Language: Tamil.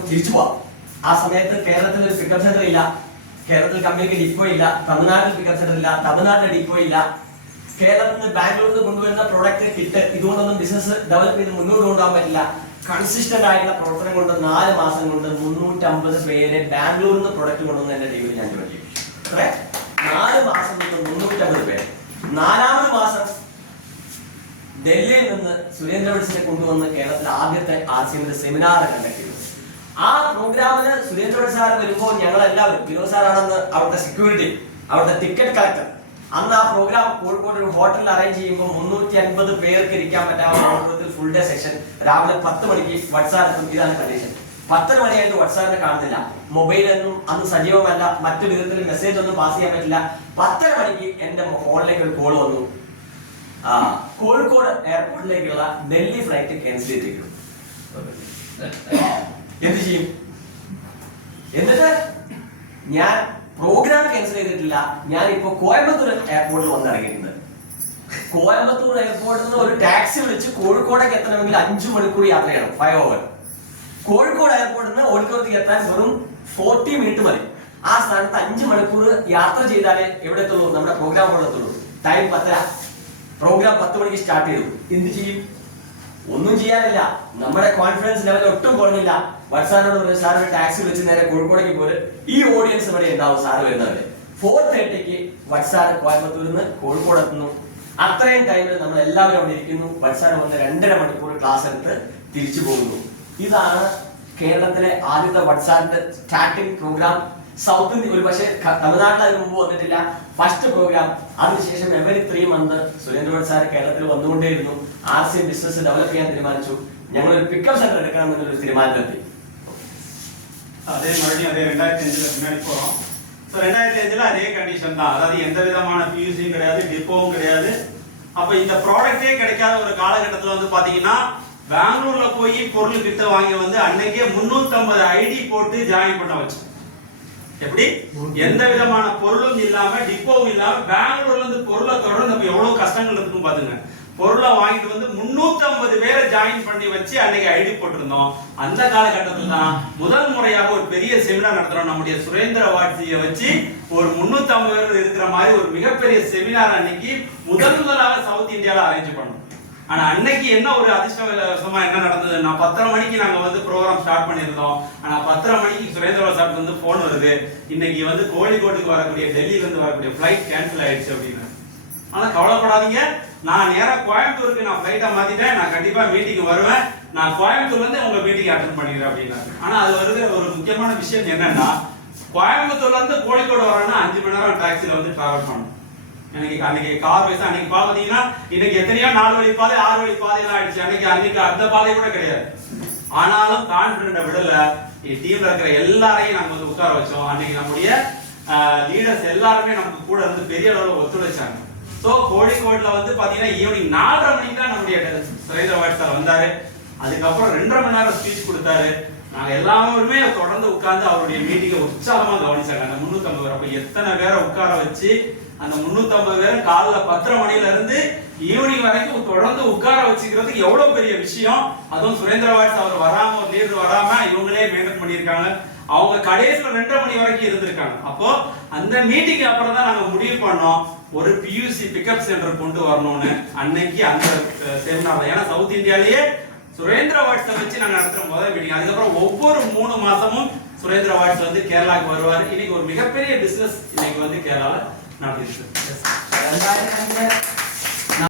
നമുക്ക് തിരിച്ചു പോവാം. ആ സമയത്ത് കേരളത്തിൽ ഒരു പിക്കപ്പ് സെന്റർ ഇല്ല, കേരളത്തിൽ കമ്പനിക്ക് ഡിപ്പോ ഇല്ല, തമിഴ്നാട്ടിൽ പിക്കപ്പ് സെന്റർ ഇല്ല, തമിഴ്നാട്ടിൽ ഡിപ്പോ ഇല്ല. കേരളത്തിൽ നിന്ന് ബാംഗ്ലൂരിൽ നിന്ന് കൊണ്ടുവരുന്ന പ്രോഡക്റ്റ് കിട്ട് ഇതുകൊണ്ടൊന്നും ബിസിനസ് ഡെവലപ്പ് ചെയ്ത് മുന്നോട്ട് കൊണ്ടുപോകാൻ പറ്റില്ല. കൺസിസ്റ്റന്റ് ആയിട്ടുള്ള പ്രവർത്തനം കൊണ്ട് 4 മാസം കൊണ്ട് 350 പേരെ ബാംഗ്ലൂരിൽ നിന്ന് പ്രൊഡക്റ്റ് കൊണ്ടുവന്ന് എന്റെ ടീമിൽ ഞാൻ ജോലി ചെയ്യും. 4 മാസം കൊണ്ട് 350 പേര്. 4ാമത് മാസം ഡൽഹിയിൽ നിന്ന് സുരേന്ദ്ര വത്സനെ കൊണ്ടുവന്ന് കേരളത്തിൽ ആദ്യത്തെ RCMന്റെ സെമിനാർ കണ്ടക്ട് ചെയ്തു. ആ പ്രോഗ്രാമിന് സുരേന്ദ്ര വത്സ സാർ വരുമ്പോൾ ഞങ്ങൾ എല്ലാവരും, വിനോദ് സാറാണെന്ന് അവിടുത്തെ സെക്യൂരിറ്റി, അവിടുത്തെ ടിക്കറ്റ് കളക്ടർ. അന്ന് ആ പ്രോഗ്രാം കോഴിക്കോട് ഒരു ഹോട്ടലിൽ അറേഞ്ച് ചെയ്യുമ്പോൾ 350 പേർക്ക് ഇരിക്കാൻ പറ്റാവുന്ന ഫുൾ ഡേ സെഷൻ. രാവിലെ 10 മണിക്ക് വട്സാപ്പ്, ഇതാണ് കണ്ടീഷൻ. 10 മണിയായിട്ട് വട്സാപ്പിനെ കാണുന്നില്ല, മൊബൈലൊന്നും അന്ന് സജീവമല്ല, മറ്റു വിധത്തിൽ മെസ്സേജ് ഒന്നും പാസ് ചെയ്യാൻ പറ്റില്ല. 10 മണിക്ക് എന്റെ ഫോണിലേക്ക് ഒരു കോൾ വന്നു, കോഴിക്കോട് എയർപോർട്ടിലേക്കുള്ള ഡൽഹി ഫ്ലൈറ്റ് ക്യാൻസൽ ചെയ്തിരിക്കുന്നു. എന്ത് ചെയ്യും? എന്നിട്ട് ഞാൻ പ്രോഗ്രാം ക്യാൻസൽ ചെയ്തിട്ടില്ല, ഞാൻ ഇപ്പൊ കോയമ്പത്തൂർ എയർപോർട്ടിൽ വന്നിറങ്ങിയിട്ടുണ്ട്. കോയമ്പത്തൂർ എയർപോർട്ടിൽ നിന്ന് ഒരു ടാക്സി വിളിച്ച് കോഴിക്കോടേക്ക് എത്തണമെങ്കിൽ 5 മണിക്കൂർ യാത്ര ചെയ്യണം, 5 hour. കോഴിക്കോട് എയർപോർട്ടിൽ നിന്ന് ഓഡിറ്റോറിയത്തിൽ എത്താൻ വെറും 40 മിനിറ്റ് മതി. ആ സ്ഥാനത്ത് 5 മണിക്കൂർ യാത്ര ചെയ്താലേ എവിടെ എത്തുള്ളൂ? നമ്മുടെ പ്രോഗ്രാം പോലെ എത്തുള്ളൂ. ടൈം 10. പ്രോഗ്രാം 10 മണിക്ക് സ്റ്റാർട്ട് ചെയ്തു. എന്ത് ചെയ്യും? ഒന്നും ചെയ്യാനില്ല. നമ്മുടെ കോൺഫിഡൻസ് ലെവൽ ഒട്ടും കുറഞ്ഞില്ല. വട്സാനോട് പറഞ്ഞു, സാർ ഒരു ടാക്സി വിളിച്ച് നേരെ കോഴിക്കോടേക്ക് പോര്, ഈ ഓഡിയൻസ് ഇവിടെ ഉണ്ടാവും സാറ് വരുന്നവര്. 4:30 വട്സാർ കോയമ്പത്തൂരിൽ നിന്ന് കോഴിക്കോട് എത്തുന്നു. അത്രയും ടൈമിൽ നമ്മൾ എല്ലാവരും അവിടെ ഇരിക്കുന്നു. വട്സാർ വന്ന് 2.5 മണിക്കൂർ ക്ലാസ് എടുത്ത് തിരിച്ചു പോകുന്നു. ഇതാണ് കേരളത്തിലെ ആദ്യത്തെ വട്സാറിന്റെ സ്റ്റാർട്ടിംഗ് പ്രോഗ്രാം. സൗത്ത് ഇന്ത്യ, ഒരു പക്ഷേ തമിഴ്നാട്ടിൽ അതിന് മുമ്പ് വന്നിട്ടില്ല. First program. അതിനുശേഷം എവരി 3 മന്ത് സുരേന്ദ്ര വട്സാർ കേരളത്തിൽ വന്നുകൊണ്ടേയിരുന്നു. RCM ബിസിനസ് ഡെവലപ്പ് ചെയ്യാൻ തീരുമാനിച്ചു. ഞങ്ങളൊരു പിക്കപ്പ് സെന്റർ എടുക്കണമെന്നൊരു തീരുമാനത്തിലെത്തി. அதே மறுபடியும் அதே 2005ல முன்னாடி போறோம். ஸோ 2005ல அதே கண்டிஷன் தான். அதாவது எந்த விதமான பியூசியும் கிடையாது, டிப்போவும் கிடையாது. அப்ப இந்த ப்ராடக்டே கிடைக்காத ஒரு காலகட்டத்தில் வந்து பாத்தீங்கன்னா பெங்களூர்ல போய் பொருள் கிட்ட வாங்கி வந்து அன்னைக்கே 350 ஐடி போட்டு ஜாயின் பண்ண வச்சோம். எப்படி? எந்த விதமான பொருளும் இல்லாம, டிப்போவும் இல்லாம பெங்களூர்ல இருந்து பொருளை தொடர்ந்து நம்ம எவ்வளவு கஷ்டங்கள் இருக்குன்னு பாத்துங்க. பொருளை வாங்கிட்டு வந்து 350 பேரை ஜாயின் பண்ணி வச்சு அன்னைக்கு ஐடி போட்டிருந்தோம். அந்த காலகட்டத்தில் தான் முதல் முறையாக ஒரு பெரிய செமினார் நடத்துறோம். நம்முடைய சுரேந்திர வாட்சியை வச்சு ஒரு 350 பேர் இருக்கிற மாதிரி ஒரு மிகப்பெரிய செமினார் அன்னைக்கு முதலாக சவுத் இந்தியாவில் அரேஞ்ச் பண்ணோம். ஆனா அன்னைக்கு என்ன ஒரு அதிர்ஷ்டவசமா என்ன நடந்ததுன்னா, 10:30 மணிக்கு நாங்க வந்து ப்ரோக்ராம் ஸ்டார்ட் பண்ணியிருந்தோம். ஆனா 10:30 மணிக்கு சுரேந்திர சார் வந்து போன் வருது, இன்னைக்கு வந்து கோழிக்கோட்டுக்கு வரக்கூடிய, டெல்லியில இருந்து வரக்கூடிய ஃபிளைட் கேன்சல் ஆயிடுச்சு அப்படின்னு. ஆனா கவலைப்படாதீங்க, நான் நேரா கோயம்புத்தூருக்கு நான் ஃபிளைட்டை மாத்திட்டேன், நான் கண்டிப்பா மீட்டிங் வருவேன், நான் கோயம்புத்தூர்ல இருந்து உங்க மீட்டிங் அட்டென்ட் பண்ணிக்கிறேன் அப்படின்னாரு. ஆனா அது வருகிற ஒரு முக்கியமான விஷயம் என்னன்னா, கோயம்புத்தூர்ல இருந்து கோழிக்கோடு வரேன்னா 5 மணி நேரம் டாக்ஸில வந்து டிராவல் பண்ணணும். அன்னைக்கு கார் வயசு அன்னைக்கு பாத்தீங்கன்னா, இன்னைக்கு எத்தனையோ 4 வழி பாதை 6 வழி பாதை எல்லாம் ஆயிடுச்சு. அன்னைக்கு அந்த பாதை கூட கிடையாது. ஆனாலும் கான்பிடன்ட விடல, டீம்ல இருக்கிற எல்லாரையும் நாங்க வந்து உட்கார வச்சோம். அன்னைக்கு நம்முடைய லீடர்ஸ் எல்லாருமே நமக்கு கூட இருந்து பெரிய அளவுல ஒத்துழைச்சாங்க. சோ கோழிக்கோட்ல வந்து பாத்தீங்கன்னா ஈவினிங் 4:30 மணிக்கு தான் நம்முடைய சுரேந்திர வாட் சார் வந்தாரு. அதுக்கப்புறம் 2.5 மணி நேரம் ஸ்பீச் கொடுத்தாரு. நாங்க எல்லாருமே தொடர்ந்து உட்கார்ந்து அவருடைய மீட்டிங்கை உற்சாகமா கவனிச்சாங்க. அந்த 350 பேர், அப்ப எத்தனை பேரை உட்கார வச்சு அந்த 350 பேரும் காலைல 10:30 மணில இருந்து ஈவினிங் வரைக்கும் தொடர்ந்து உட்கார வச்சுக்கிறதுக்கு எவ்வளவு பெரிய விஷயம். அதுவும் சுரேந்திர வாட் அவர் வராம, ஒரு லீடர் வராம இவங்களே மெயின்டைன் பண்ணியிருக்காங்க. அவங்க கடைசியில் 2:30 மணி வரைக்கும் இருந்திருக்காங்க. அப்போ அந்த மீட்டிங் அப்புறம் தான் நாங்க முடிவு பண்ணோம், ஒரு PUC பிக்கப் சென்டர் கொண்டு வரணும்னு. அன்னைக்கு அந்த செமினார், ஏன்னா சவுத் இந்தியாலேயே சுரேந்திர வாட்ஸை வச்சு நாங்க நடத்துற முதல் மீட்டிங். அதுக்கப்புறம் ஒவ்வொரு 3 மாசமும் சுரேந்திர வாட்ஸ் வந்து கேரளாவுக்கு வருவார். இன்னைக்கு ஒரு மிகப்பெரிய பிசினஸ் இன்னைக்கு வந்து கேரளால நடந்துச்சு.